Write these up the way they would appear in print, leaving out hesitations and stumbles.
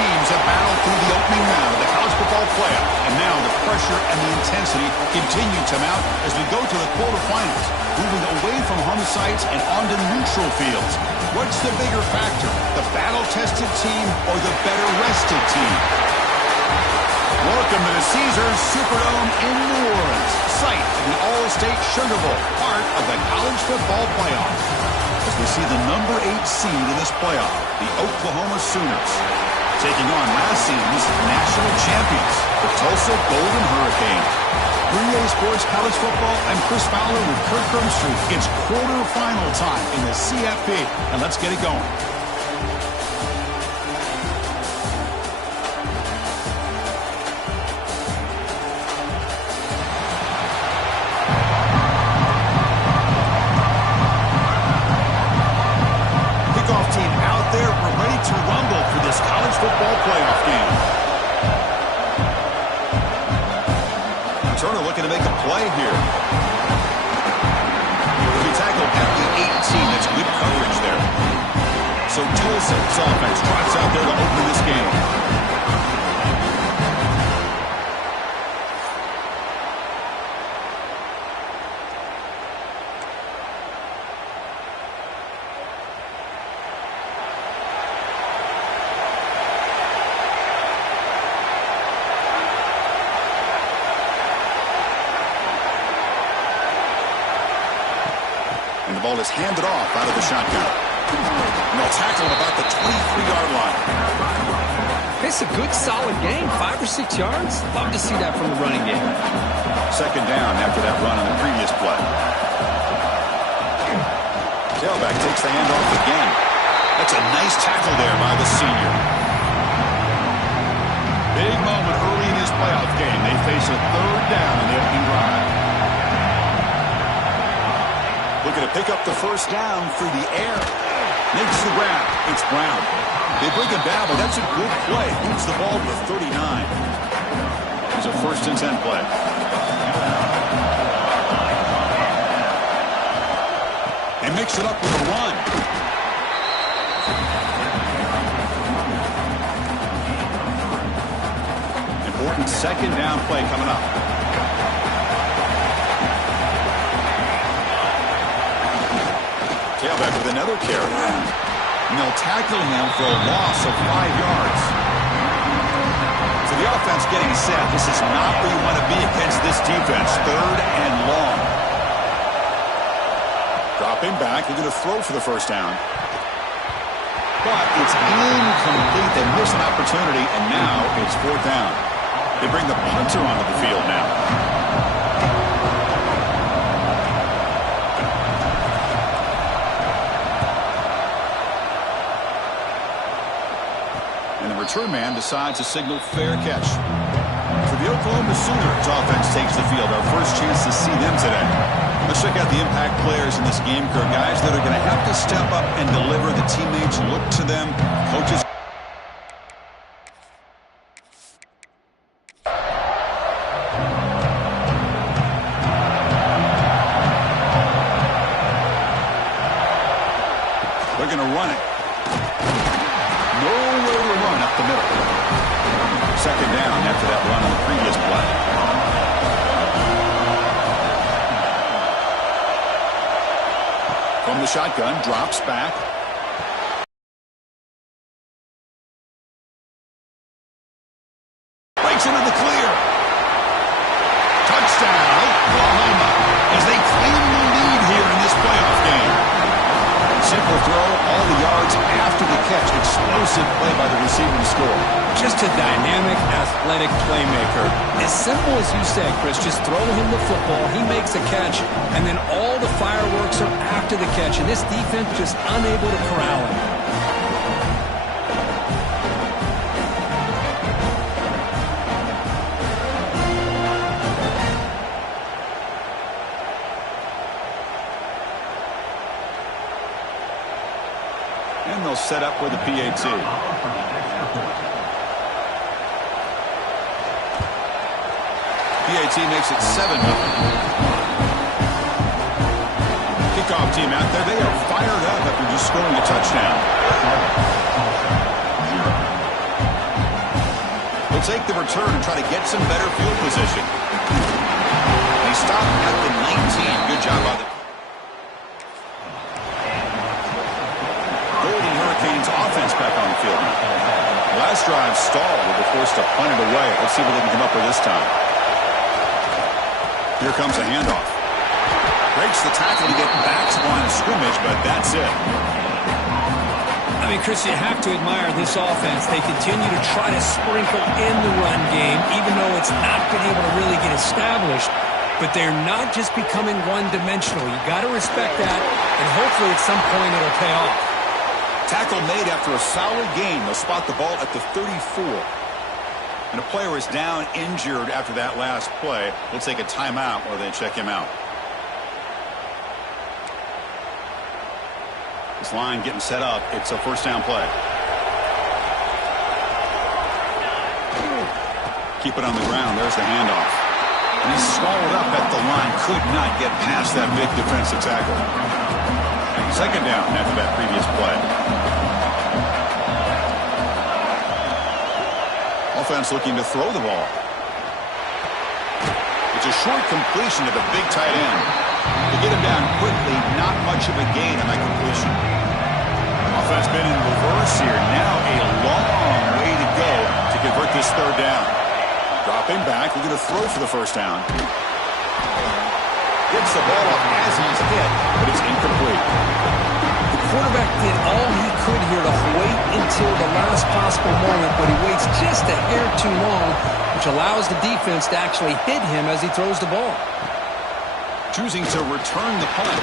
teams have battled through the opening round of the college football playoff, and now the pressure and the intensity continue to mount as we go to the quarterfinals, moving away from home sites and onto neutral fields. What's the bigger factor, the battle-tested team or the better-rested team? Welcome to the Caesars Superdome in New Orleans, site of the Allstate Sugar Bowl, part of the college football playoff. As we see the number 8 seed in this playoff, the Oklahoma Sooners, taking on last season's national champions, the Tulsa Golden Hurricanes. 3A Sports College Football, I'm Chris Fowler with Kirk Grimstreet. It's quarterfinal time in the CFP, and let's get it going. To rumble for this college football playoff game. Turner looking to make a play here. He'll be tackled at the 18. That's good coverage there. So Tulsa's offense trots out there to open this game. And the ball is handed off out of the shotgun. And they'll tackle him about the 23-yard line. It's a good, solid game. 5 or 6 yards. Love to see that from the running game. Second down after that run on the previous play. Tailback takes the handoff again. That's a nice tackle there by the senior. Big moment early in this playoff game. They face a third down in the opening drive. Looking to pick up the first down through the air. Makes the grab. It's Brown. They bring him down, but that's a good play. Moves the ball to the 39. It's a 1st and 10 play. They mix it up with a run. Important second down play coming up. Tailback with another carry. And they'll tackle him for a loss of 5 yards. So the offense getting set. This is not where you want to be against this defense. 3rd and long. Dropping back. They're going to throw for the first down. But it's incomplete. They miss an opportunity, and now it's 4th down. They bring the punter onto the field now. Return man decides to signal fair catch. For the Oklahoma Sooners, offense takes the field. Our first chance to see them today. Let's check out the impact players in this game, Kirk. Guys that are going to have to step up and deliver. The teammates look to them. Coaches. They're going to run it. Nowhere to run up the middle. Second down after that run on the previous play. From the shotgun, drops back. Breaks into the clear. Touchdown, Oklahoma, as they claim the lead here in this playoff game. Simple throw, all the yards after the catch. Explosive play by the receiver to score. Just a dynamic, athletic playmaker. As simple as you said, Chris, just throw him the football, he makes a catch, and then all the fireworks are after the catch, and this defense just unable to corral him. And they'll set up with a PAT. PAT makes it 7-0. Kickoff team out there. They are fired up after just scoring a touchdown. They'll take the return and try to get some better field position. They stop at the 19. Good job by the Golden Hurricanes offense back on the field. Last drive stalled. They were forced to punt it away. Let's see what they can come up with this time. Here comes a handoff. Breaks the tackle to get back to the line of scrimmage, but that's it. I mean, Chris, you have to admire this offense. They continue to try to sprinkle in the run game, even though it's not been able to really get established. But they're not just becoming one-dimensional. You got to respect that, and hopefully at some point it'll pay off. Tackle made after a solid gain. They'll spot the ball at the 34. And a player is down injured after that last play. We'll take a timeout while they check him out. This line getting set up. It's a first down play. Keep it on the ground. There's the handoff. And he's swallowed up at the line. Could not get past that big defensive tackle. Second down after that previous play. Offense looking to throw the ball. It's a short completion to the big tight end. To get him down quickly, not much of a gain on that completion. Offense been in reverse here. Now a long way to go to convert this third down. Dropping back, looking to throw for the first down. Gets the ball up as he's hit, but it's incomplete. The quarterback did all he could here to wait until the last possible moment, but he waits just a hair too long, which allows the defense to actually hit him as he throws the ball. Choosing to return the punt.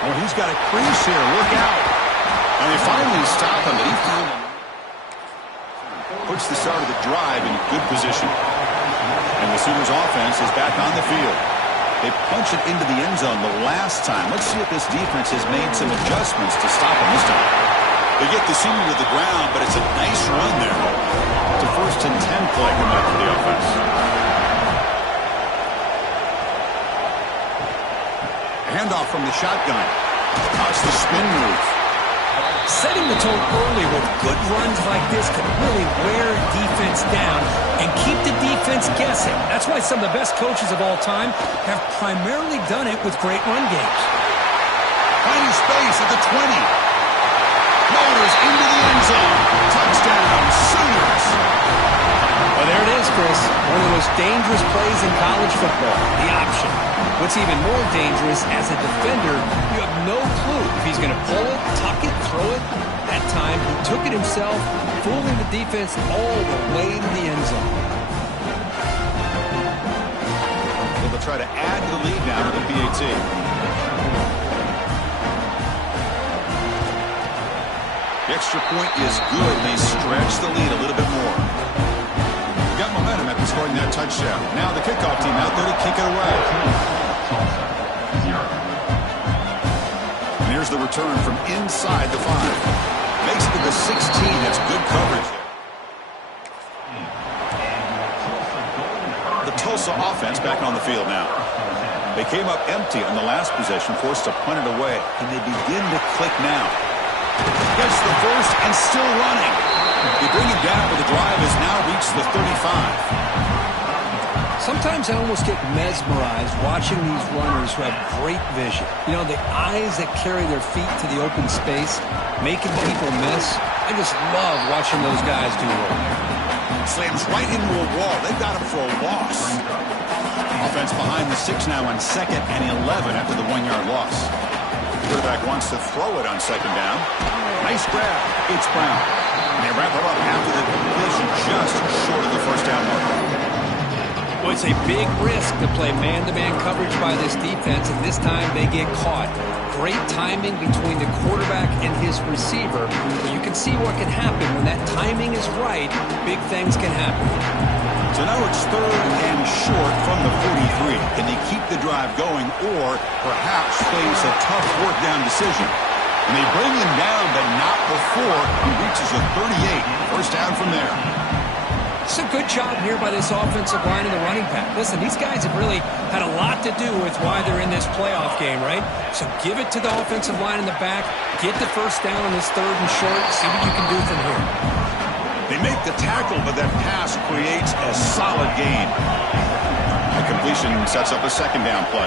Oh, he's got a crease here. Look out. And they finally stop him, but he found him. Puts the start of the drive in good position. And the Sooners offense is back on the field. They punched it into the end zone the last time. Let's see if this defense has made some adjustments to stop him this time. They get the senior to the ground, but it's a nice run there. It's a 1st and 10 play coming up for the offense. Handoff from the shotgun. That's the spin move. Setting the tone early with good runs like this can really wear defense down and keep the defense guessing. That's why some of the best coaches of all time have primarily done it with great run games. Finding space at the 20. Motors into the end zone. Touchdown, Sooners. Well, there it is, Chris. One of the most dangerous plays in college football, the option. What's even more dangerous, as a defender, you have no clue if he's going to pull it, tuck it, throw it. That time, he took it himself, fooling the defense all the way to the end zone. They'll try to add to the lead now to the PAT. The extra point is good. They stretch the lead a little bit more. Got momentum after scoring that touchdown. Now the kickoff team out there to kick it away. And here's the return from inside the 5. Makes it to the 16. That's good coverage. The Tulsa offense back on the field now. They came up empty on the last possession, forced to punt it away, and they begin to click now. Gets the first and still running. They bring him down, but the drive has now reached the 35. Sometimes I almost get mesmerized watching these runners who have great vision. You know, the eyes that carry their feet to the open space, making people miss. I just love watching those guys do work. Slams right into a wall. They've got him for a loss. Offense behind the 6 now on 2nd and 11 after the 1-yard loss. Quarterback wants to throw it on 2nd down. Nice grab. It's Brown. And they wrap him up after the completion just short of the first down mark. Well, it's a big risk to play man-to-man coverage by this defense, and this time they get caught. Great timing between the quarterback and his receiver. You can see what can happen when that timing is right. Big things can happen. So now it's 3rd and short from the 43. Can they keep the drive going or perhaps face a tough 4th down decision? And they bring him down, but not before he reaches the 38. First down from there. It's a good job here by this offensive line and the running back. Listen, these guys have really had a lot to do with why they're in this playoff game, right? So give it to the offensive line in the back. Get the first down on this 3rd and short. See what you can do from here. They make the tackle, but that pass creates a solid gain. The completion sets up a second down play.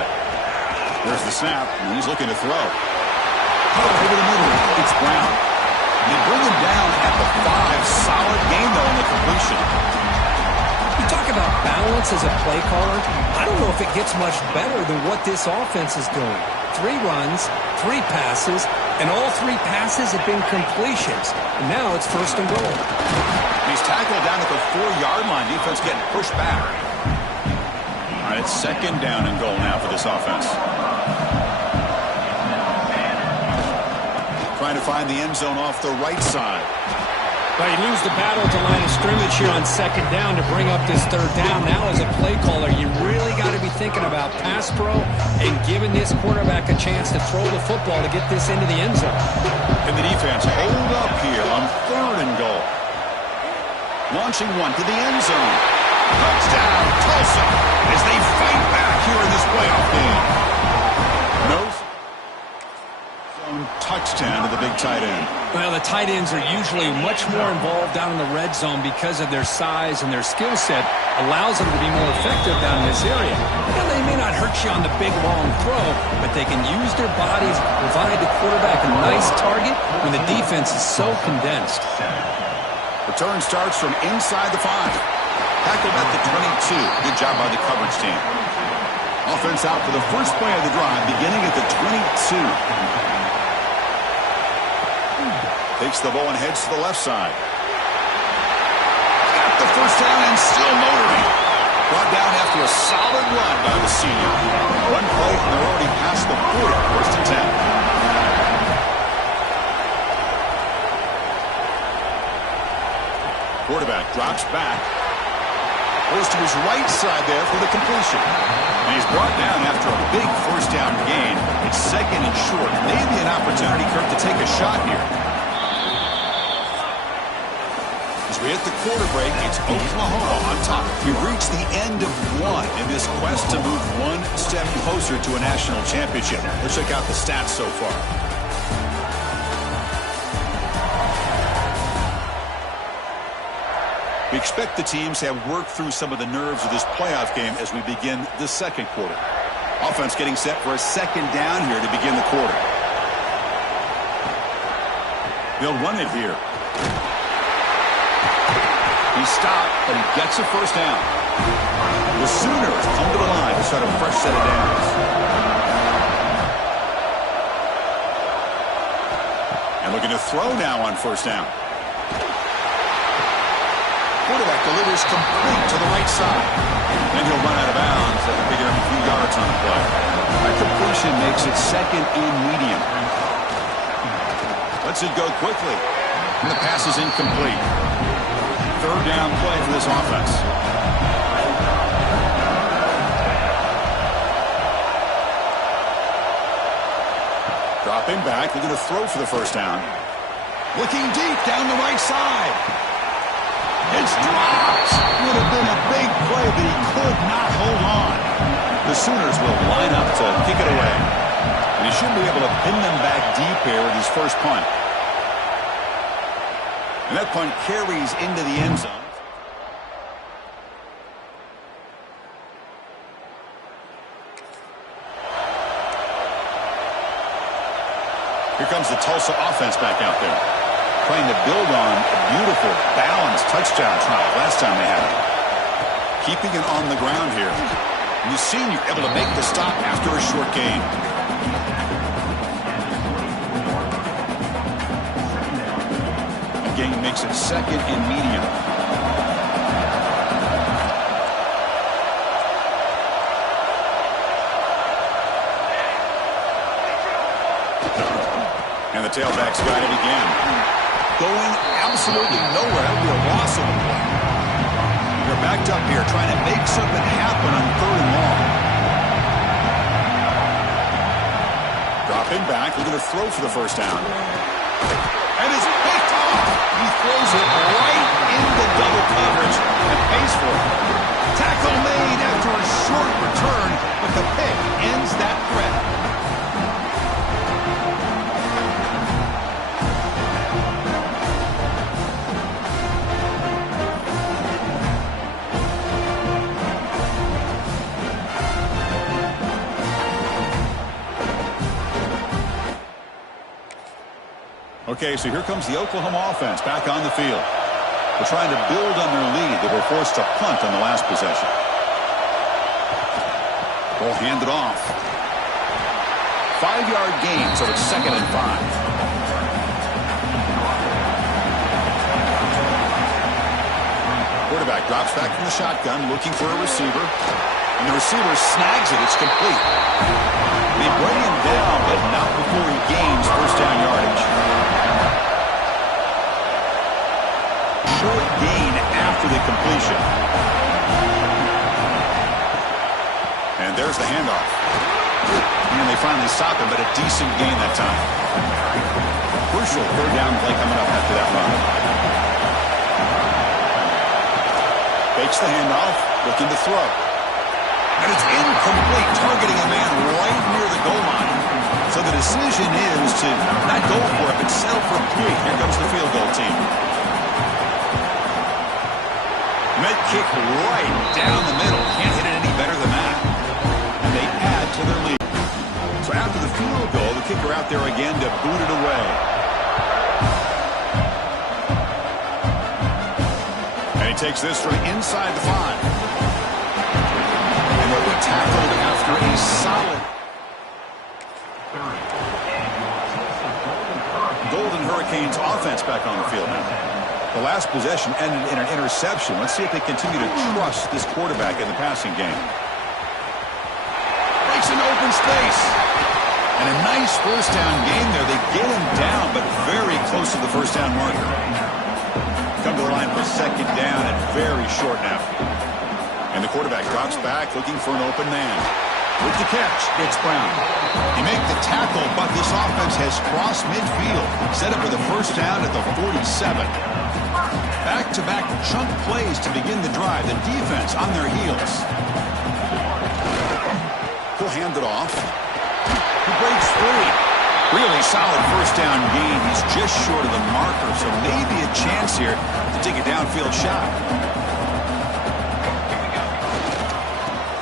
There's the snap, and he's looking to throw. Over the middle, it's Brown. They bring him down at the 5. Solid gain, though, in the completion. You talk about balance as a play caller. I don't know if it gets much better than what this offense is doing. 3 runs, 3 passes, and all 3 passes have been completions. And now it's first and goal. He's tackled down at the 4-yard line. Defense getting pushed back. All right, it's second down and goal now for this offense. Trying to find the end zone off the right side. But you lose the battle at the line of scrimmage here on second down to bring up this third down. Now as a play caller, you really got to be thinking about pass pro and giving this quarterback a chance to throw the football to get this into the end zone. And the defense hold up here on third and goal. Launching one to the end zone. Touchdown, Tulsa, as they fight back here in this playoff game. No zone touchdown to the big tight end. Well, the tight ends are usually much more involved down in the red zone because of their size and their skill set allows them to be more effective down in this area. Now, they may not hurt you on the big, long throw, but they can use their bodies to provide the quarterback a nice target when the defense is so condensed. Return starts from inside the 5. Tackled at the 22. Good job by the coverage team. Offense out for the first play of the drive, beginning at the 22. Takes the ball and heads to the left side. Got the first down and still motoring. Brought down after a solid run by the senior. One play and they're already past the 40. First and 10. Quarterback drops back. Goes to his right side there for the completion. And he's brought down after a big first down gain. It's second and short. Maybe an opportunity, Kirk, to take a shot here. As we hit the quarter break, it's Oklahoma on top. We've reached the end of 1 in this quest to move one step closer to a national championship. Let's check out the stats so far. We expect the teams to have worked through some of the nerves of this playoff game as we begin the second quarter. Offense getting set for a second down here to begin the quarter. They'll run it here. He stopped, but he gets a first down. The Sooners come to the line to start a fresh set of downs. And looking to throw now on first down. Quarterback delivers complete to the right side. And he'll run out of bounds after picking up a few yards on the play. That completion makes it second and medium. Lets it go quickly. And the pass is incomplete. Third down play for this offense. Dropping back. They're going to throw for the first down. Looking deep down the right side. It's dropped. Would have been a big play, but he could not hold on. The Sooners will line up to kick it away. And he should be able to pin them back deep here with his first punt. And that punt carries into the end zone. Here comes the Tulsa offense back out there. Trying to build on a beautiful, balanced touchdown trial last time they had it. Keeping it on the ground here. And the senior able to make the stop after a short gain. Gain makes it second and medium. And the tailback's got it again. Going absolutely nowhere. That would be a loss of a play. They're backed up here trying to make something happen on third and long. Dropping back, looking to throw for the first down. And it's picked off. He throws it right into double coverage and pays for it. Tackle made after a short return, but the pick ends that threat. Okay, so here comes the Oklahoma offense back on the field. They're trying to build on their lead. They were forced to punt on the last possession. Ball handed off. 5-yard gain, so it's 2nd and 5. Quarterback drops back from the shotgun, looking for a receiver. And the receiver snags it. It's complete. They bring him down, but not before he gains first down yardage. Short gain after the completion. And there's the handoff. And they finally stop him, but a decent gain that time. Crucial 3rd down play coming up after that run. Fakes the handoff, looking to throw. And it's incomplete, targeting a man right near the goal line. So the decision is to not go for it, but settle for 3. Here comes the field goal team. Med kick right down the middle. Can't hit it any better than that. And they add to their lead. So after the field goal, the kicker out there again to boot it away. And he takes this from inside the 5. And they'll be tackled after a solid. Golden Hurricanes offense back on the field now. The last possession ended in an interception. Let's see if they continue to trust this quarterback in the passing game. Breaks an open space. And a nice first down gain there. They get him down, but very close to the first down marker. Come to the line for 2nd down and very short now. And the quarterback drops back, looking for an open man. With the catch, it's Brown. He make the tackle, but this offense has crossed midfield. Set up with a first down at the 47. Back-to-back chunk plays to begin the drive. The defense on their heels. He'll hand it off. He breaks free. Really solid first down gain. He's just short of the marker, so maybe a chance here to take a downfield shot.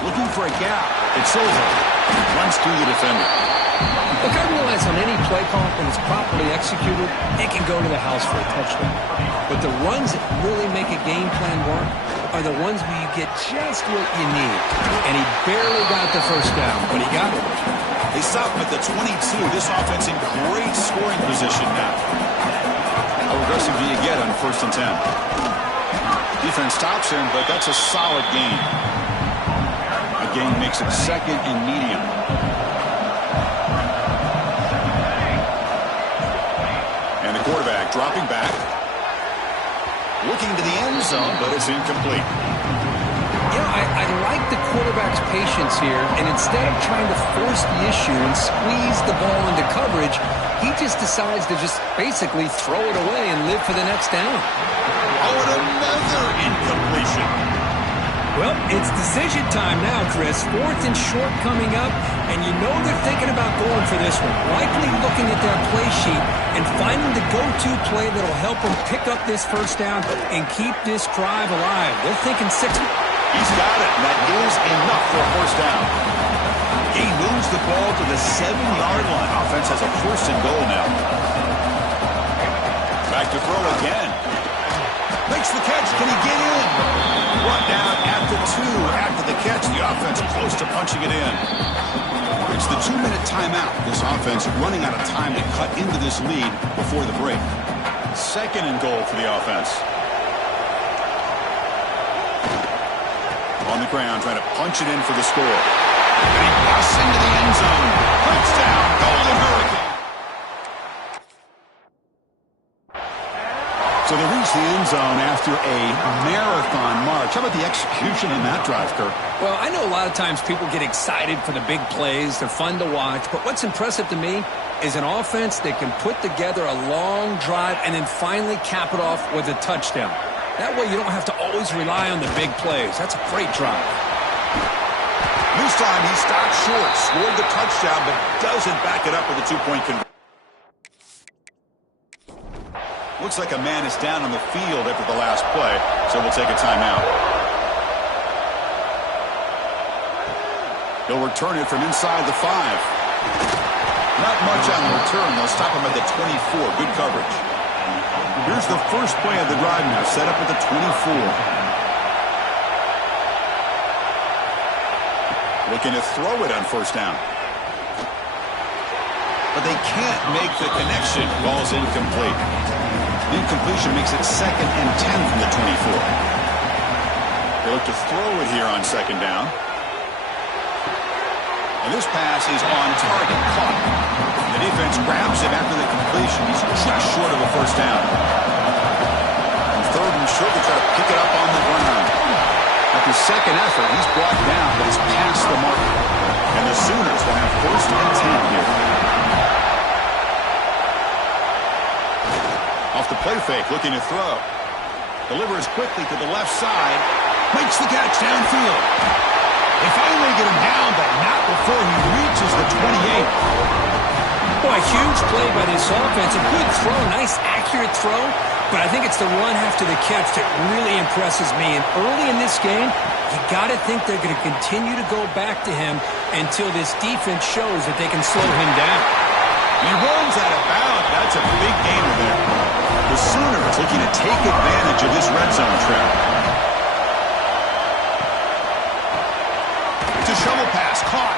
Looking for a gap. It's over. Runs through the defender. Look, I realize on any play call, when it's properly executed, it can go to the house for a touchdown. But the runs that really make a game plan work are the ones where you get just what you need. And he barely got the first down, but he got it. They stop him at the 22. This offense in great scoring position now. How aggressive do you get on 1st and 10? Defense stops him, but that's a solid gain. A gain makes it 2nd and medium. And the quarterback dropping back. Looking to the end zone, but it's incomplete. You know, I like the quarterback's patience here, and instead of trying to force the issue and squeeze the ball into coverage, he just decides to just basically throw it away and live for the next down. Oh, and another incompletion. Well, it's decision time now, Chris. 4th and short coming up, and you know they're thinking about going for this one. Likely looking at their play sheet and finding the go-to play that'll help them pick up this first down and keep this drive alive. They're thinking 6. He's got it, and that is enough for a first down. He moves the ball to the 7-yard line. Offense has a 1st and goal now. Back to throw again. Makes the catch. Can he get in? Brought down at the 2 after the catch. The offense close to punching it in. It's the 2-minute timeout. This offense running out of time to cut into this lead before the break. 2nd and goal for the offense. On the ground, trying to punch it in for the score. And he busts into the end zone. Touchdown, Golden Hurricane. So they reach the end zone after a marathon march. How about the execution on that drive, Kirk? Well, I know a lot of times people get excited for the big plays. They're fun to watch. But what's impressive to me is an offense that can put together a long drive and then finally cap it off with a touchdown. That way you don't have to always rely on the big plays. That's a great drive. This time he stopped short, scored the touchdown, but doesn't back it up with a 2-point conversion. Looks like a man is down on the field after the last play, so we'll take a timeout. He'll return it from inside the 5. Not much on the return. They'll stop him at the 24. Good coverage. Here's the first play of the drive now, set up at the 24. Looking to throw it on first down. But they can't make the connection. Ball's incomplete. The incompletion makes it 2nd and 10 from the 24. They look to throw it here on 2nd down. And this pass is on target, caught. The defense grabs him after the completion. He's just short of a first down. And 3rd and short, they try to pick it up on the ground. After second effort, he's brought down, but he's past the mark. And the Sooners will have 1st and 10 here. Off the play fake, looking to throw. Delivers quickly to the left side. Makes the catch downfield. They finally get him down, but not before he reaches the 28. Boy, huge play by this offense. A good throw, nice accurate throw. But I think it's the run after the catch that really impresses me. And early in this game, you got to think they're going to continue to go back to him until this defense shows that they can slow him down. He runs out of bounds. That's a big gainer there. The Sooners looking to take advantage of this red zone trip. It's a shovel pass, caught.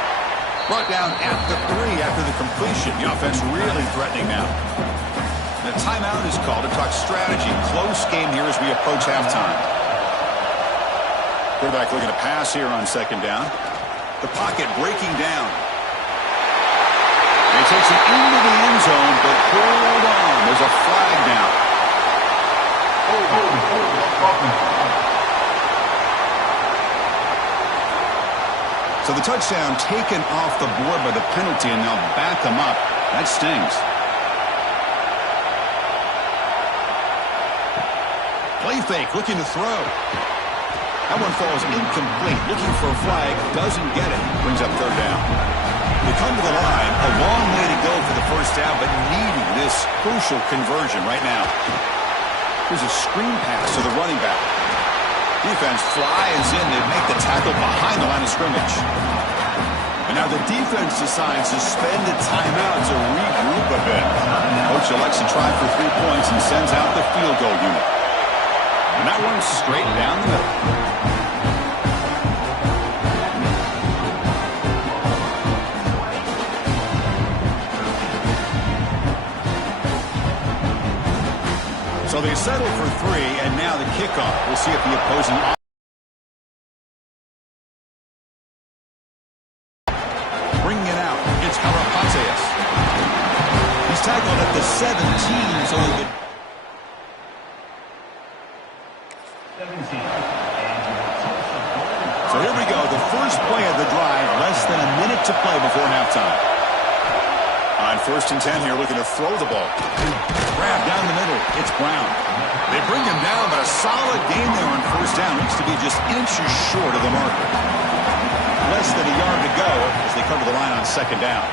Brought down at the 3 after the completion. The offense really threatening now. The timeout is called to talk strategy. Close game here as we approach halftime. Quarterback looking to pass here on 2nd down. The pocket breaking down. He takes it into the end zone, but hold on. There's a flag down. So the touchdown taken off the board by the penalty, and they'll back him up. That stings. Play fake, looking to throw. That one falls incomplete. Looking for a flag, doesn't get it. Brings up 3rd down. They come to the line, a long way to go for the first down, but needing this crucial conversion right now. Here's a screen pass to the running back. Defense flies in. They make the tackle behind the line of scrimmage. And now the defense decides to spend a timeout to regroup a bit. Coach elects to try for 3 points and sends out the field goal unit. And that one's straight down the middle. So they settle for 3, and now the kickoff. We'll see if the opposing bringing it out. It's Harapateas. He's tackled at the 17, so he'll get 17. So here we go, the first play of the drive, less than a minute to play before halftime. On 1st and 10 here, looking to throw the ball. Grab down the middle, it's Brown. They bring him down, but a solid gain there on 1st down. Looks to be just inches short of the marker. Less than a yard to go as they come to the line on 2nd down.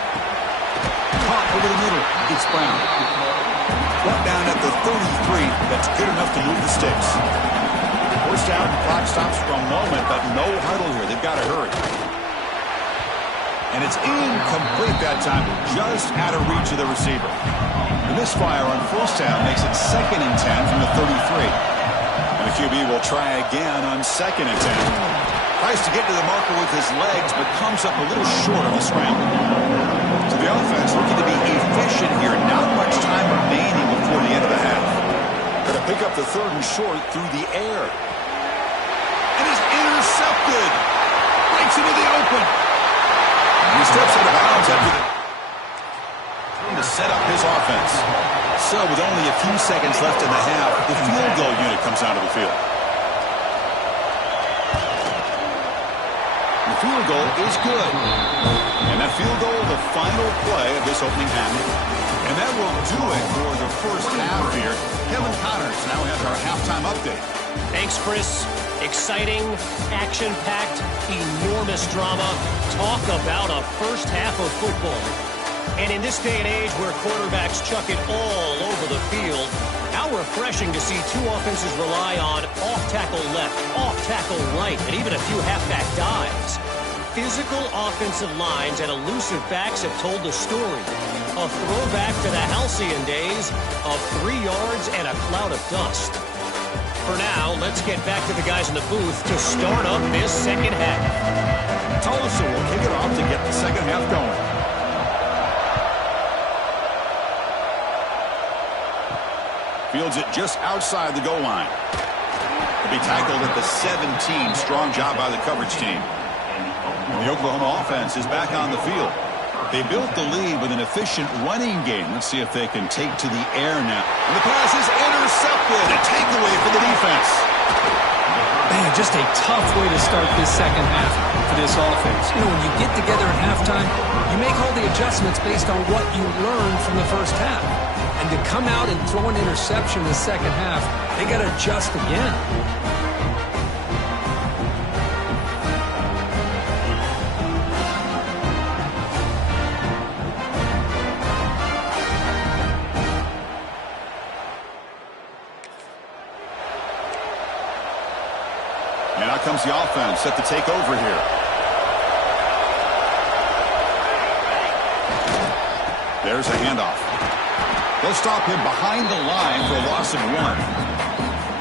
Caught over the middle, it's Brown. Brought down at the 33, that's good enough to move the sticks. 1st down, the clock stops for a moment, but no huddle here. They've got to hurry. And it's incomplete that time, just out of reach of the receiver. The misfire on 1st down makes it 2nd and 10 from the 33. And the QB will try again on 2nd and 10. Tries to get to the marker with his legs, but comes up a little short on the scramble. So the offense looking to be efficient here. Not much time remaining before the end of the half. Going to pick up the 3rd and short through the air. And is intercepted. Breaks into the open. He steps out of bounds after to set up his offense. So with only a few seconds left in the half, the field goal unit comes out of the field. The field goal is good. And that field goal, the final play of this opening half. And that will do it for the first half here. Kevin Connors now has our halftime update. Thanks, Chris. Exciting, action-packed, enormous drama. Talk about a first half of football. And in this day and age where quarterbacks chuck it all over the field, how refreshing to see 2 offenses rely on off-tackle left, off-tackle right, and even a few halfback dives. Physical offensive lines and elusive backs have told the story. A throwback to the halcyon days of 3 yards and a cloud of dust. For now, let's get back to the guys in the booth to start up this second half. Tulsa will kick it off to get the second half going. Fields it just outside the goal line. He'll be tackled at the 17. Strong job by the coverage team. The Oklahoma offense is back on the field. They built the lead with an efficient running game. Let's see if they can take to the air now. And the pass is intercepted. A takeaway for the defense. Man, just a tough way to start this second half for this offense. You know, when you get together at halftime, you make all the adjustments based on what you learned from the first half. And to come out and throw an interception in the second half, they got to adjust again. And out comes the offense set to take over here. There's a handoff. They'll stop him behind the line for a loss of 1.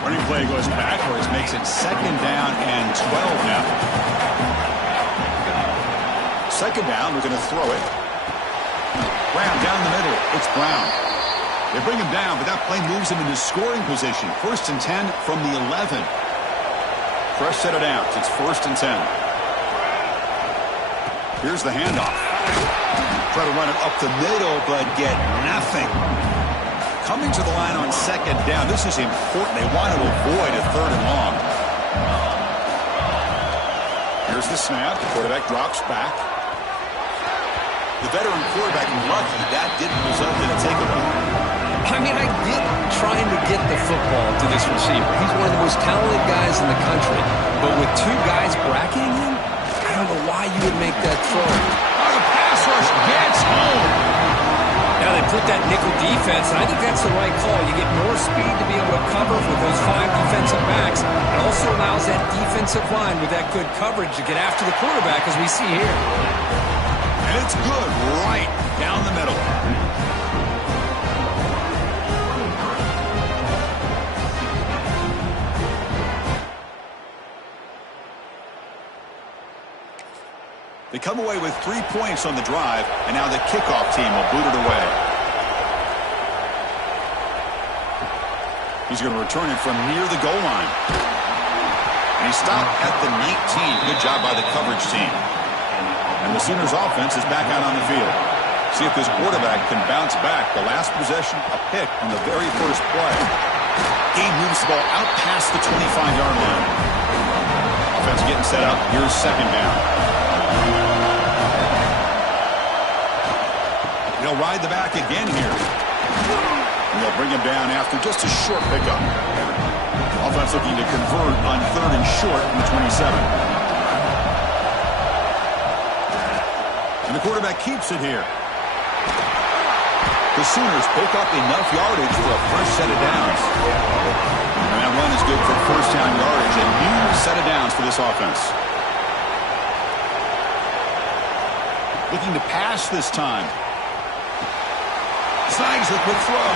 Running play goes backwards, makes it 2nd down and 12 now. 2nd down, we're going to throw it. Brown down the middle. It's Brown. They bring him down, but that play moves him into scoring position. 1st and 10 from the 11. Fresh set of downs. It's 1st and 10. Here's the handoff. Try to run it up the middle, but get nothing. Coming to the line on 2nd down. This is important. They want to avoid a 3rd and long. Here's the snap. The quarterback drops back. The veteran quarterback lucky that didn't result in a takeaway. I mean, I get trying to get the football to this receiver. He's one of the most talented guys in the country. But with 2 guys bracketing him, I don't know why you would make that throw. Oh, the pass rush gets home. Now they put that nickel defense, and I think that's the right call. You get more speed to be able to cover with those 5 defensive backs. It also allows that defensive line with that good coverage to get after the quarterback, as we see here. And it's good right down the middle. They come away with 3 points on the drive, and now the kickoff team will boot it away. He's going to return it from near the goal line. And he stopped at the 19. Good job by the coverage team. And the Sooners offense is back out on the field. See if this quarterback can bounce back. The last possession, a pick on the very first play. Game moves the ball out past the 25-yard line. Offense getting set up. Here's 2nd down. They'll ride the back again here. And they'll bring him down after just a short pickup. Offense looking to convert on 3rd and short from the 27. And the quarterback keeps it here. The Sooners pick up enough yardage for a fresh set of downs. And that run is good for 1st down yardage. A new set of downs for this offense. Looking to pass this time. Signs with the throw.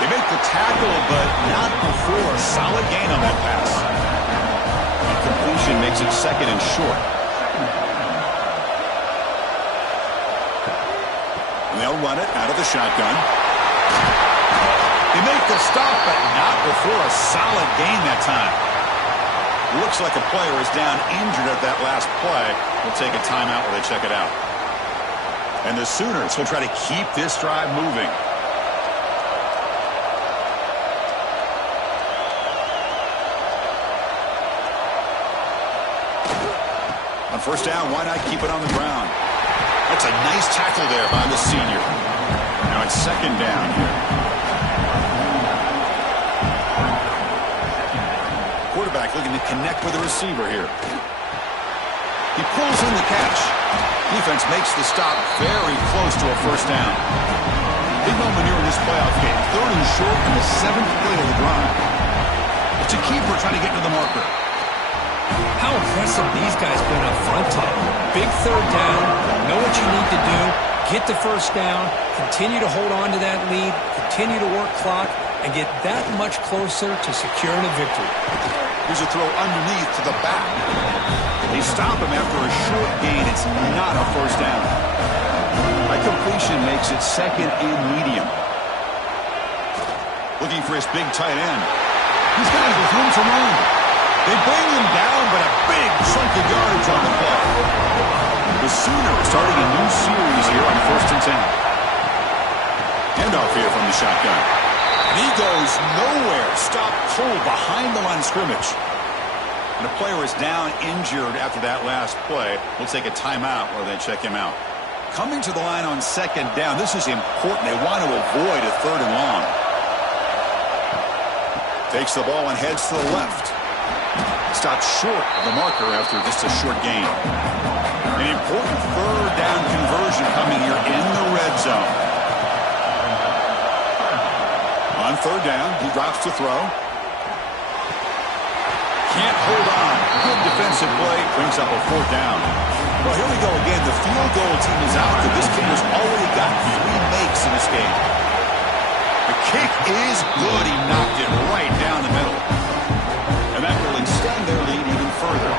They make the tackle, but not before a solid gain on that pass. And completion makes it 2nd and short. And they'll run it out of the shotgun. They make the stop, but not before a solid gain that time. Looks like a player is down injured at that last play. We'll take a timeout while they check it out. And the Sooners will try to keep this drive moving. On 1st down, why not keep it on the ground? That's a nice tackle there by the senior. Now it's 2nd down here. Quarterback looking to connect with the receiver here. He pulls in the catch. Defense makes the stop very close to a 1st down. Big moment here in this playoff game. 3rd and short in the 7th play of the drive. It's a keeper trying to get to the marker. How impressive these guys been up front today. Big 3rd down. Know what you need to do. Get the first down, continue to hold on to that lead, continue to work clock, and get that much closer to securing a victory. Here's a throw underneath to the back. They stop him after a short gain. It's not a first down. That completion makes it second and medium. Looking for his big tight end. He's got it with room to run. They bring him down, but a big chunk of yards on the play. The Sooners starting a new series here on 1st and 10. Handoff here from the shotgun. And he goes nowhere. Stop cold behind the line of scrimmage. And the player is down injured after that last play. We'll take a timeout while they check him out. Coming to the line on 2nd down. This is important. They want to avoid a 3rd and long. Takes the ball and heads to the left. Stops short of the marker after just a short gain. An important 3rd down conversion coming here in the red zone. On 3rd down, he drops to throw. Can't hold on. Good defensive play. Brings up a 4th down. Well, here we go again. The field goal team is out there. This team has already got 3 makes in this game. The kick is good. He knocked it right down the middle. And that will extend their lead even further.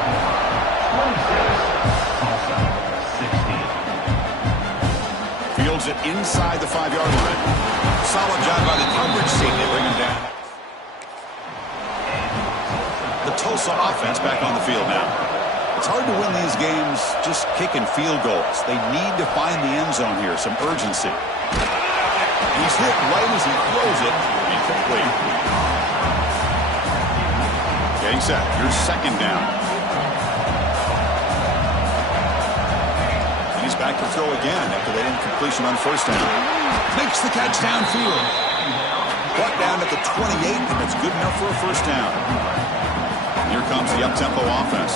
Fields it inside the 5-yard line. Solid job by the coverage team to bring him down. The Tulsa offense back on the field now. It's hard to win these games just kicking field goals. They need to find the end zone here, some urgency. He's hit right as he throws it. Incomplete. Getting set. Here's 2nd down. And he's back to throw again after that incompletion on 1st down. Makes the catch downfield. Brought down at the 28, and it's good enough for a 1st down. Here comes the up-tempo offense.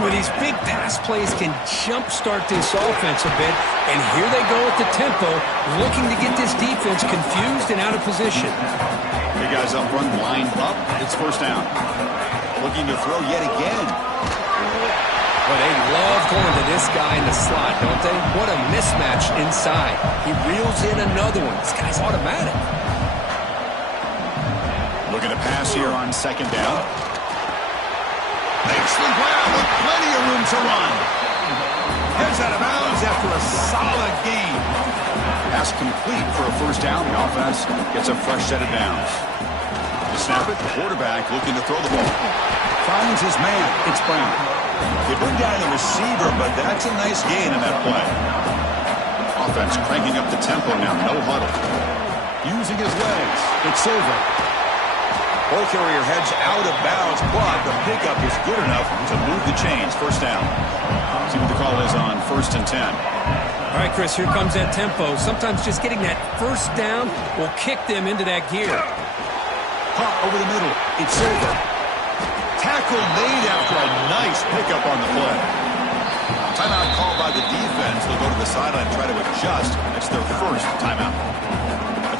Well, these big pass plays can jumpstart this offense a bit, and here they go at the tempo, looking to get this defense confused and out of position. The guys up front lined up. It's 1st down. Looking to throw yet again. Well, they love going to this guy in the slot, don't they? What a mismatch inside. He reels in another one. This guy's automatic. Looking to pass here on 2nd down. Makes the ground with plenty of room to run. Heads out of bounds after a solid gain. Pass complete for a 1st down. The offense gets a fresh set of downs. To snap it, the quarterback looking to throw the ball. Finds his man. It's Brown. They bring down the receiver, but that's a nice gain in that play. Offense cranking up the tempo now. No huddle. Using his legs. It's over. Ball carrier heads out of bounds, but the pickup is good enough to move the chains. 1st down. See what the call is on 1st and 10. All right, Chris, here comes that tempo. Sometimes just getting that 1st down will kick them into that gear. Caught over the middle. It's over. Tackle made after a nice pickup on the play. Timeout called by the defense. They'll go to the sideline and try to adjust. That's their 1st timeout.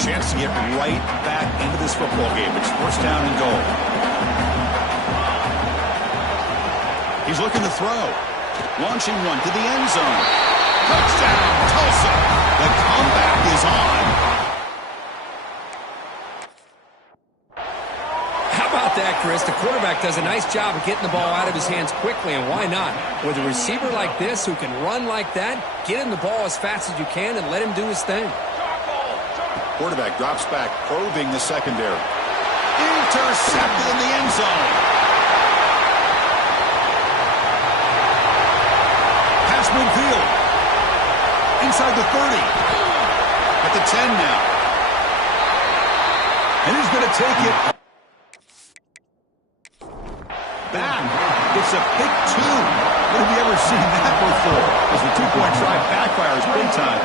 Chance to get right back into this football game. It's 1st down and goal. He's looking to throw. Launching one to the end zone. Touchdown, Tulsa. The comeback is on. How about that, Chris? The quarterback does a nice job of getting the ball out of his hands quickly, and why not? With a receiver like this who can run like that, get him the ball as fast as you can and let him do his thing. Quarterback drops back, probing the secondary. Intercepted in the end zone. Pass midfield. Inside the 30. At the 10 now. And he's going to take it. Back. It's a pick 2. When have you ever seen that before? As the 2-point try backfires big time.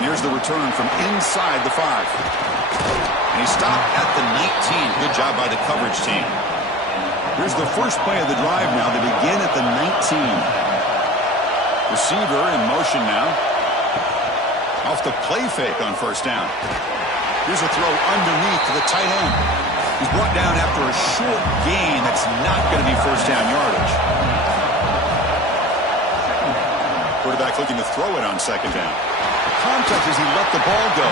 Here's the return from inside the 5. And he stopped at the 19. Good job by the coverage team. Here's the first play of the drive now. They begin at the 19. Receiver in motion now. Off the play fake on 1st down. Here's a throw underneath to the tight end. He's brought down after a short gain. That's not going to be 1st down yardage. Quarterback looking to throw it on second down. Contact as he let the ball go.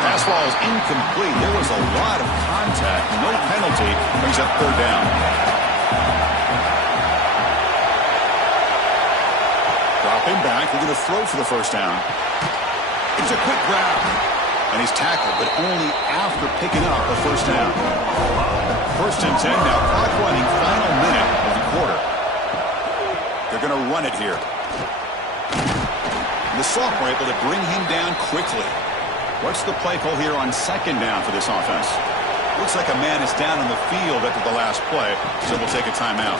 Pass ball is incomplete. There was a lot of contact. No penalty. Brings up third down. Dropping back. Looking to throw for the first down. It's a quick grab. And he's tackled, but only after picking up a first down. First and 10 now. Clock running. Final minute of the quarter. They're going to run it here. The sophomore able to bring him down quickly. What's the play call here on second down for this offense? Looks like a man is down in the field after the last play, so we'll take a timeout.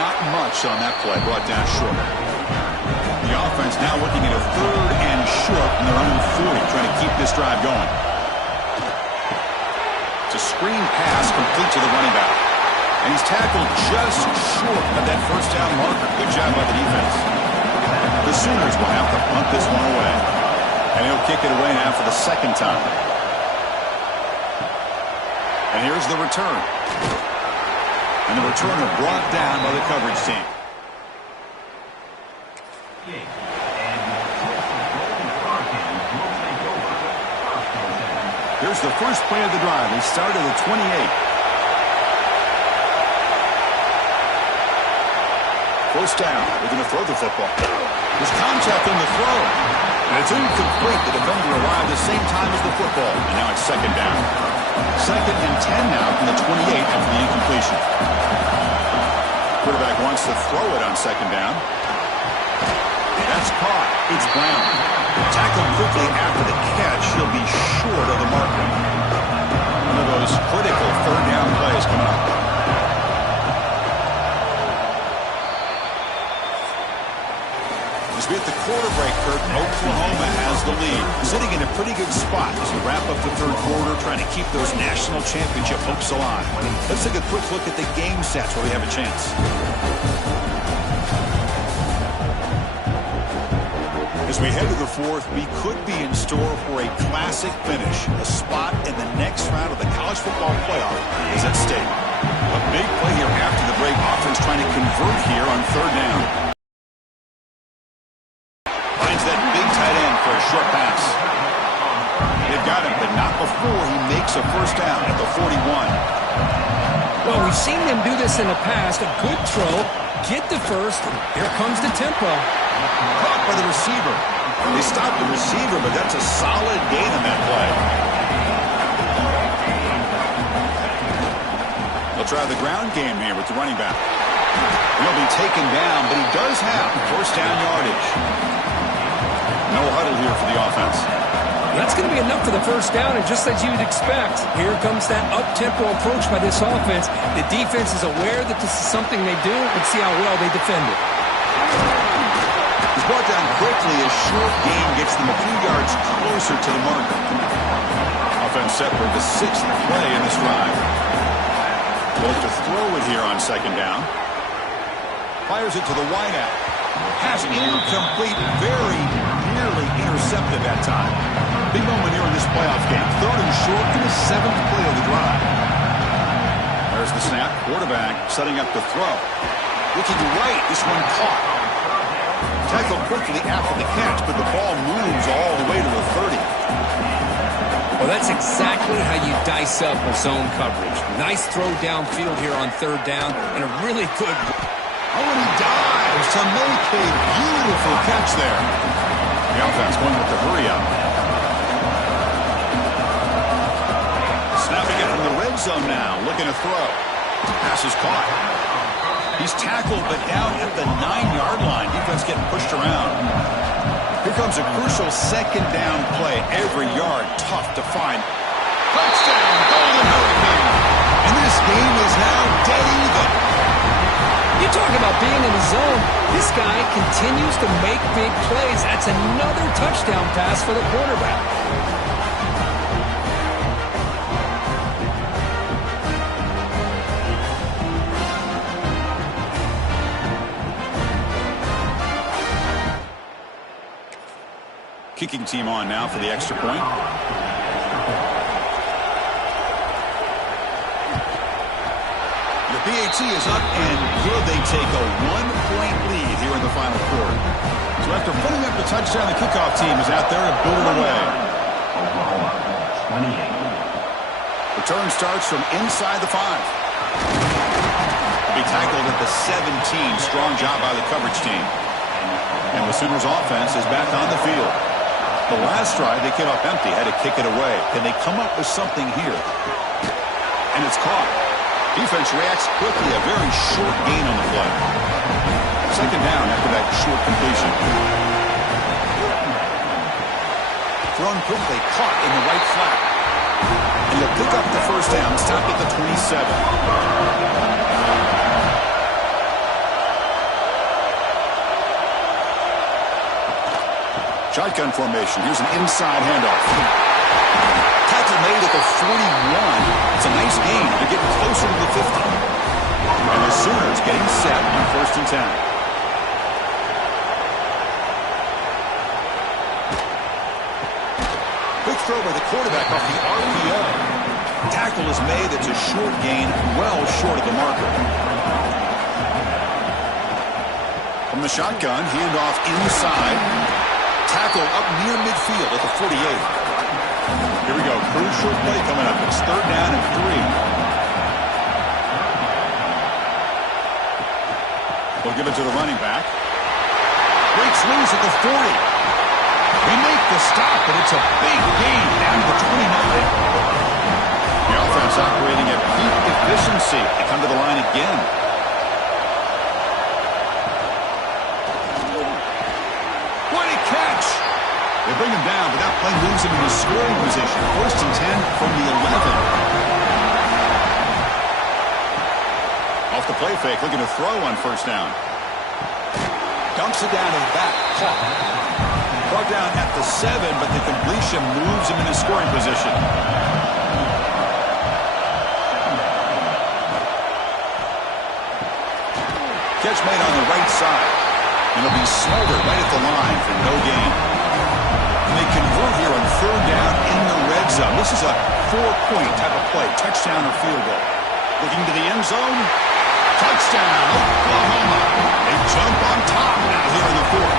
Not much on that play, brought down short. The offense now looking at a third and short from their own 40, trying to keep this drive going. It's a screen pass complete to the running back. And he's tackled just short of that first down marker. Good job by the defense. The Sooners will have to punt this one away. And he'll kick it away now for the second time. And here's the return. And the returner brought down by the coverage team. Here's the first play of the drive. He started at 28. First down. They're going to throw the football. There's contact on the throw. And it's incomplete. The defender arrived the same time as the football. And now it's second down. Second and 10 now from the 28 after the incompletion. Quarterback wants to throw it on second down. That's caught. It's Brown. Tackled quickly after the catch. He'll be short of the marker. One of those critical third down plays coming up. As we hit the quarter break, Kurt, Oklahoma has the lead. Sitting in a pretty good spot as we wrap up the third quarter, trying to keep those national championship hopes alive. Let's take a quick look at the game stats where we have a chance. As we head to the fourth, we could be in store for a classic finish. A spot in the next round of the college football playoff is at stake. A big play here after the break. Offense trying to convert here on third down. That big tight end for a short pass. They've got him, but not before he makes a first down at the 41. Well, we've seen them do this in the past. A good throw, get the first. Here comes the tempo. Caught by the receiver. They stopped the receiver, but that's a solid gain on that play. They'll try the ground game here with the running back. He'll be taken down, but he does have first down yardage. No huddle here for the offense. That's going to be enough for the first down, and just as you'd expect, here comes that up-tempo approach by this offense. The defense is aware that this is something they do, and see how well they defend it. He's brought down quickly. A short gain gets them a few yards closer to the mark. Offense set for the sixth play in this drive. They'll look to throw it here on second down. Fires it to the wideout. Pass incomplete, very nearly intercepted that time. Big moment here in this playoff game. Third and short in the seventh play of the drive. There's the snap. Quarterback setting up the throw. Looking right, this one caught. Tackled quickly after the catch, but the ball moves all the way to the 30. Well, that's exactly how you dice up a zone coverage. Nice throw downfield here on third down, and a really good... Oh, and he dives to make a beautiful catch there. The offense going with the hurry up. Snapping it from the red zone now, looking to throw. Pass is caught. He's tackled, but down at the 9-yard line. Defense getting pushed around. Here comes a crucial second down play. Every yard tough to find. Touchdown, Golden Hurricane. And this game is now dead even. You talk about being in the zone. This guy continues to make big plays. That's another touchdown pass for the quarterback. Kicking team on now for the extra point. The PAT is up, and could they take a one-point lead here in the final quarter? So after putting up the touchdown, the kickoff team is out there to build it away. Oklahoma, 28. Return starts from inside the 5. Be tackled at the 17. Strong job by the coverage team. And the Sooners offense is back on the field. The last drive, they came up empty, had to kick it away. Can they come up with something here? And it's caught. Defense reacts quickly, a very short gain on the play. Second down after that short completion. Thrown quickly, caught in the right flat. And they'll pick up the first down, stopped at the 27. Shotgun formation. Here's an inside handoff. Tackle made at the 41. It's a nice gain. They're getting closer to the 50. And the Sooners getting set on 1st and 10. Quick throw by the quarterback off the RPO. Tackle is made. It's a short gain, well short of the marker. From the shotgun, handoff inside. Tackle up near midfield at the 48. Here we go. Crucial play coming up. It's 3rd down and 3. We'll give it to the running back. Breaks loose at the 40. We make the stop, but it's a big gain down to the 29. The offense operating at peak efficiency. They come to the line again. They bring him down, but that play moves him into scoring position. 1st and 10 from the 11. Off the play fake, looking to throw on 1st down. Dumps it down to the back. Caught down at the 7, but the completion moves him into scoring position. Catch made on the right side. And it'll be Smolder right at the line for no gain. And they convert here on 3rd down in the red zone. This is a 4-point type of play, touchdown or field goal. Looking to the end zone. Touchdown, Oklahoma. They jump on top now here in the 4th.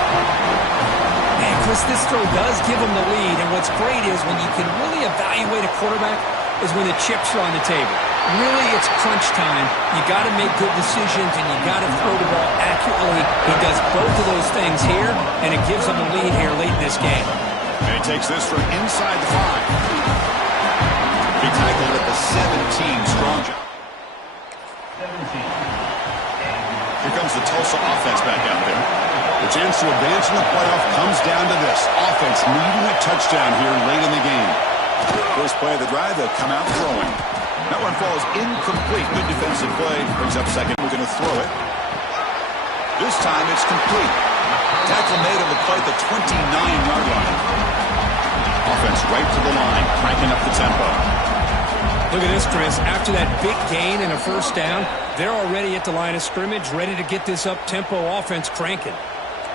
Man, Chris, this throw does give them the lead. And what's great is when you can really evaluate a quarterback is when the chips are on the table. Really, it's crunch time. You got to make good decisions, and you got to throw the ball accurately. He does both of those things here, and it gives them the lead here late in this game. And he takes this from inside the 5. He tackled at the 17. Strong job. 17. Here comes the Tulsa offense back out there. The chance to advance in the playoff comes down to this. Offense needing a touchdown here late in the game. First play of the drive, they'll come out throwing. That one falls incomplete. Good defensive play. Brings up second. We're going to throw it. This time it's complete. Tackle made on the play at the 29-yard line. Offense right to the line, cranking up the tempo. Look at this, Chris. After that big gain and a 1st down, they're already at the line of scrimmage, ready to get this up-tempo offense cranking.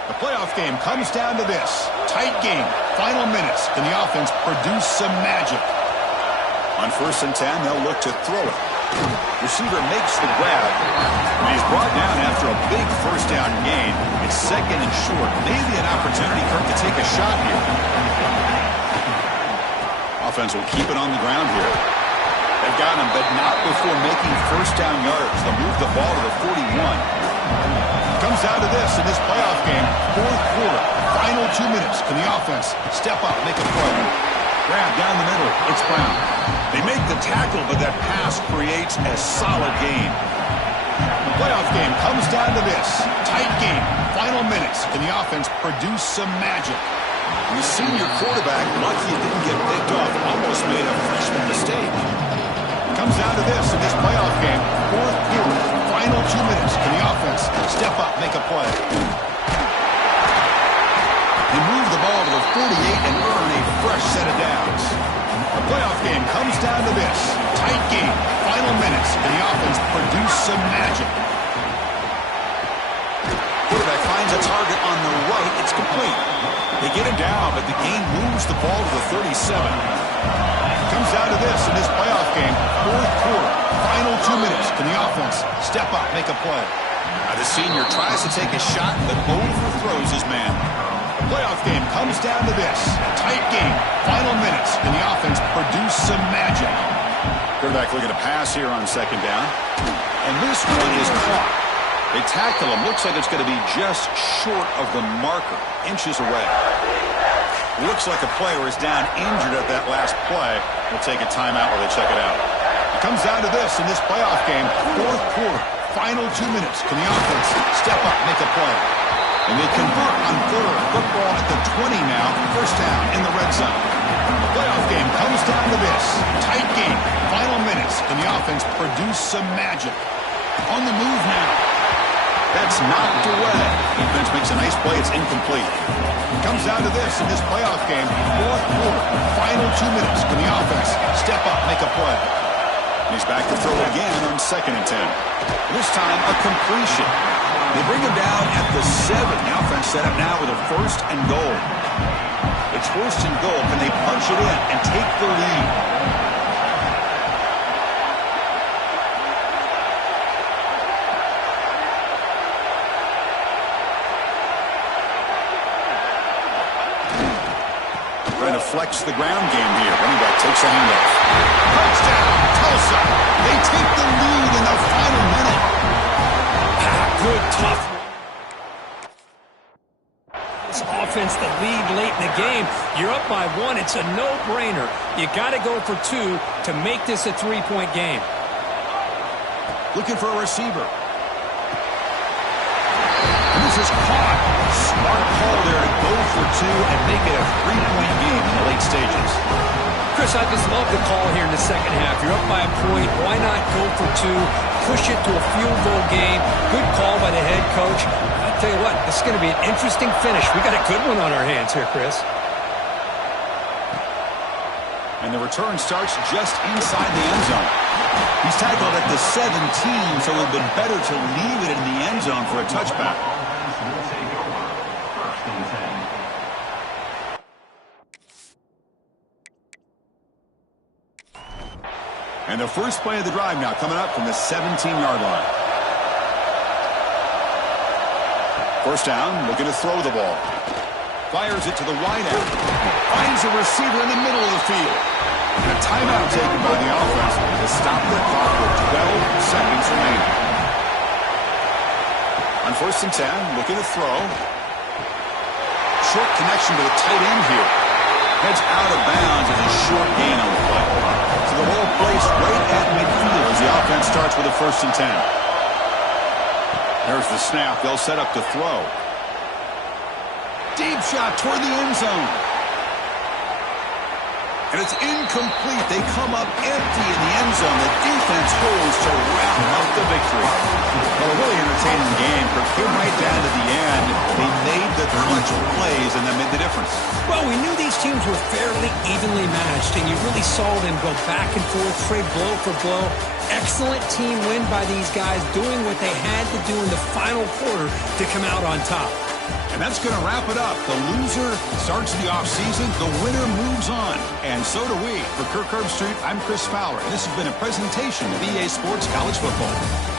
The playoff game comes down to this. Tight game. Final minutes. Can the offense produce some magic? On 1st and 10, they'll look to throw it. Receiver makes the grab. And he's brought down after a big 1st down gain. It's 2nd and short. Maybe an opportunity, Kirk, to take a shot here. Offense will keep it on the ground here. They've got him, but not before making 1st down yards. They'll move the ball to the 41. Comes down to this in this playoff game. 4th quarter. Final 2 minutes. Can the offense step up, make a play? Grab down the middle. It's Brown. They make the tackle, but that pass creates a solid gain. The playoff game comes down to this. Tight game. Final minutes. Can the offense produce some magic? And the senior quarterback, lucky it didn't get picked off, almost made a freshman mistake. It comes down to this in this playoff game. 4th quarter. Final 2 minutes. Can the offense step up, make a play? They move the ball to the 48 and earn a fresh set of downs. The playoff game comes down to this. Tight game. Final minutes. Can the offense produce some magic? Quarterback finds a target on the right. It's complete. They get him down, but the gain moves the ball to the 37. Comes down to this in this playoff game. 4th quarter. Final 2 minutes. Can the offense step up, make a play? The senior tries to take a shot, but overthrows his man. The playoff game comes down to this. Tight game. Final minutes. Can the offense produce some magic? Quarterback looking to pass here on second down. And this one is caught. They tackle him. Looks like it's going to be just short of the marker. Inches away. Looks like a player is down injured at that last play. We'll take a timeout while they check it out. It comes down to this in this playoff game. Fourth quarter. Final 2 minutes. Can the offense step up, make a play? And they convert on third. Football at the 20 now. First down in the red zone. The playoff game comes down to this. Tight game. Final minutes. Can the offense produce some magic? On the move now. That's knocked away. Defense makes a nice play. It's incomplete. It comes down to this in this playoff game. Fourth quarter. Final 2 minutes. Can the offense step up, make a play? He's back to throw again on 2nd and 10. This time, a completion. They bring him down at the 7. The offense set up now with a 1st and goal. It's 1st and goal. Can they punch it in and take the lead? Trying to flex the ground game here. Running back takes a handoff. Touchdown, Tulsa. They take the lead in the final minute. Good, tough. This offense, the lead late in the game. You're up by 1. It's a no-brainer. You got to go for 2 to make this a 3-point game. Looking for a receiver. And this is caught. Smart call there to go for 2 and make it a 3-point game in the late stages. Chris, I just love the call here in the second half. You're up by a point. Why not go for 2? Push it to a field goal game. Good call by the head coach. I'll tell you what, this is going to be an interesting finish. We got a good one on our hands here, Chris. And the return starts just inside the end zone. He's tackled at the 17, so it would have been better to leave it in the end zone for a touchback. And the first play of the drive now coming up from the 17-yard line. First down, looking to throw the ball. Fires it to the wide end. Finds a receiver in the middle of the field. And a timeout taken by the offense to stop the clock with 12 seconds remaining. On 1st and 10, looking to throw. Short connection to the tight end here. Heads out of bounds as a short gain on the play. So the ball placed right at midfield as the offense starts with a 1st and 10. There's the snap. They'll set up to throw. Deep shot toward the end zone. And it's incomplete. They come up empty in the end zone. The defense holds to round out the victory. Well, a really entertaining game. But came right down to the end. They made the clutch plays and that made the difference. Well, we knew these teams were fairly evenly matched, and you really saw them go back and forth, trade blow for blow. Excellent team win by these guys doing what they had to do in the final quarter to come out on top. And that's going to wrap it up. The loser starts the offseason. The winner moves on. And so do we. For Kirk Herbstreit, I'm Chris Fowler. And this has been a presentation of EA Sports College Football.